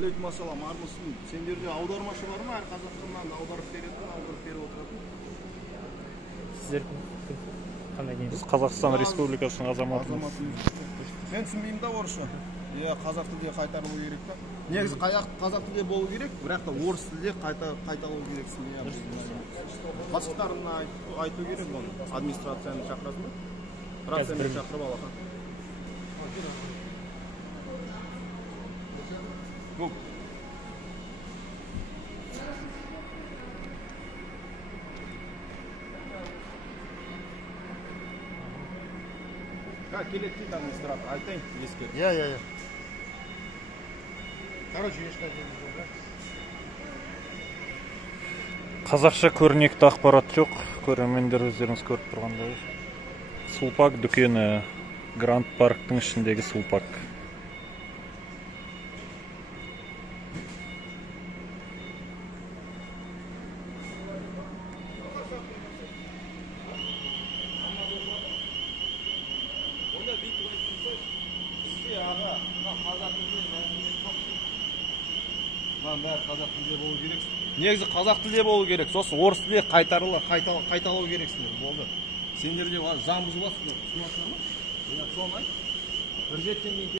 Алейкум ассалам, армысың. Сендерде аудармашы бар ма? Әр қазақстаннан аударып береді, аударып беріп отырады. Сіздер қандай дейміз? Біз Қазақстан Республикасының азаматымыз. Мен түсінбеймін да орысша. Иә, қазақ тілде қайтарылу керек та. Негізі қазақ тілде болу керек, бірақ та орыс тілде қайталау керексің. Басшыларына айту керек оны. Администрацияны шақырасың ба? Фракцияны шақырып аласың. Көп. Как келеді дейді администратор, айтайын, ескеріп. Иә. Короче, ешқандай жоқ. Қазақша көрнекті ақпарат жоқ. Көрермендер өздеріңіз көріп тұрғандай. Сулпак дүкені, Гранд парктың ішіндегі Сулпак. Бәрі қазақ тілде болу керек. Негізі қазақ тілде болу керек. Сосын орыс тілде қайталау керексіңдер. Болды. Сендер де заң бұзып жатсыңдар. Түсініп жатсыңдар ма? Соны айт. Бір жеткен